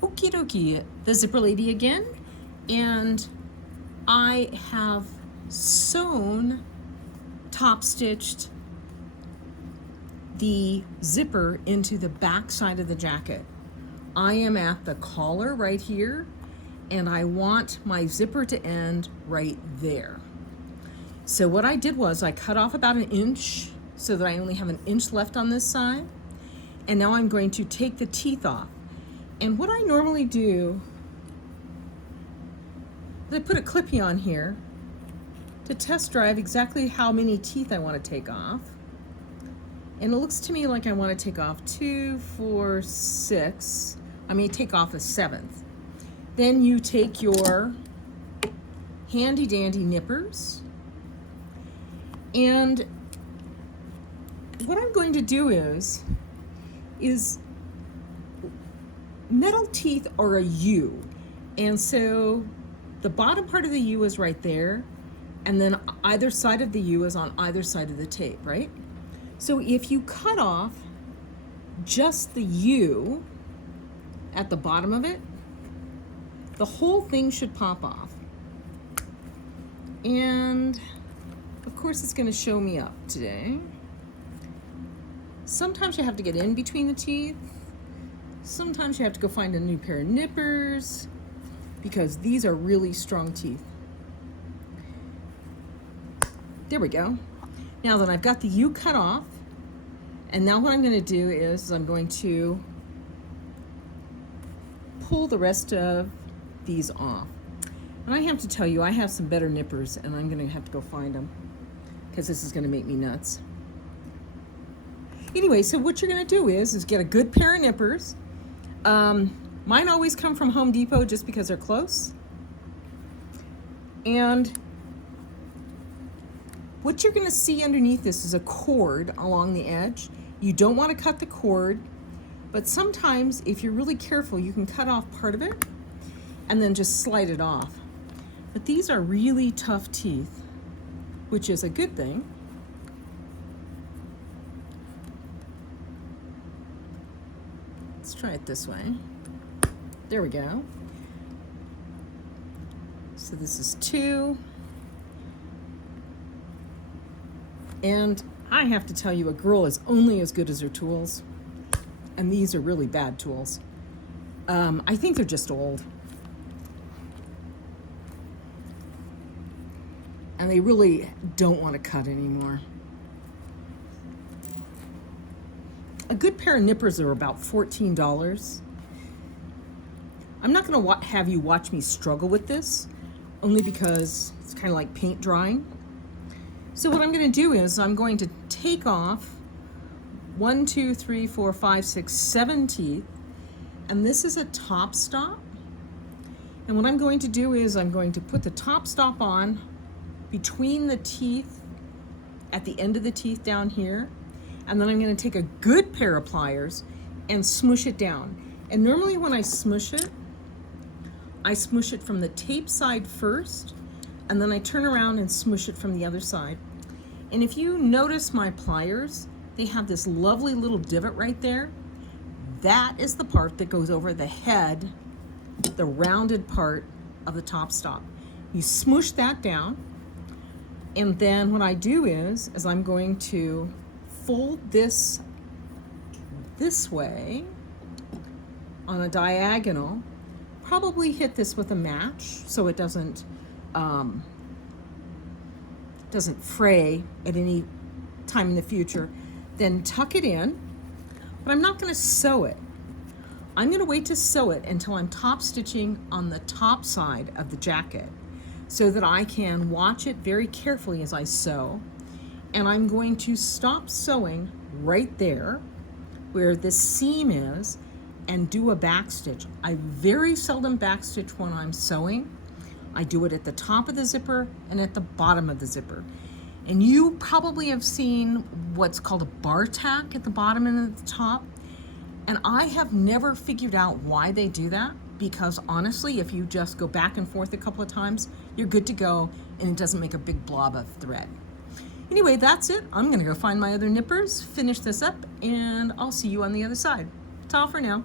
Okie dokie, the zipper lady again, and I have sewn, top stitched the zipper into the back side of the jacket. I am at the collar right here, and I want my zipper to end right there. So what I did was I cut off about 1 inch so that I only have 1 inch left on this side, and now I'm going to take the teeth off. And what I normally do is I put a clippy on here to test drive exactly how many teeth I want to take off. And it looks to me like I want to take off 2, 4, 6. I may take off a 7th. Then you take your handy dandy nippers, and what I'm going to do is metal teeth are a U, and so the bottom part of the U is right there, and then either side of the U is on either side of the tape, right? So if you cut off just the U at the bottom of it, the whole thing should pop off. And of course it's going to show me up today. Sometimes you have to get in between the teeth. Sometimes you have to go find a new pair of nippers because these are really strong teeth. There we go. Now that I've got the U cut off, and now what I'm going to do is I'm going to pull the rest of these off. And I have to tell you, I have some better nippers, and I'm going to have to go find them because this is going to make me nuts. Anyway, so what you're going to do is get a good pair of nippers. Mine always come from Home Depot just because they're close. And what you're going to see underneath this is a cord along the edge. You don't want to cut the cord, but sometimes if you're really careful, you can cut off part of it and then just slide it off. But these are really tough teeth, which is a good thing. Let's try it this way. There we go. So this is 2. And I have to tell you, a girl is only as good as her tools. And these are really bad tools. I think they're just old. And they really don't want to cut anymore. A good pair of nippers are about $14. I'm not going to have you watch me struggle with this, only because it's kind of like paint drying. So what I'm going to do is I'm going to take off 1, 2, 3, 4, 5, 6, 7 teeth, and this is a top stop. And what I'm going to do is I'm going to put the top stop on between the teeth, at the end of the teeth down here, and then I'm going to take a good pair of pliers and smoosh it down. And normally when I smoosh it from the tape side first, and then I turn around and smoosh it from the other side. And if you notice my pliers, they have this lovely little divot right there. That is the part that goes over the head, the rounded part of the top stop. You smoosh that down, and then what I do is I'm going to fold this way on a diagonal, probably hit this with a match so it doesn't fray at any time in the future. Then tuck it in, but I'm not going to sew it. I'm going to wait to sew it until I'm top stitching on the top side of the jacket so that I can watch it very carefully as I sew. And I'm going to stop sewing right there where this seam is and do a back stitch. I very seldom back stitch when I'm sewing. I do it at the top of the zipper and at the bottom of the zipper. And you probably have seen what's called a bar tack at the bottom and at the top. And I have never figured out why they do that, because honestly, if you just go back and forth a couple of times, you're good to go and it doesn't make a big blob of thread. Anyway, that's it. I'm gonna go find my other nippers, finish this up, and I'll see you on the other side. Ta for now.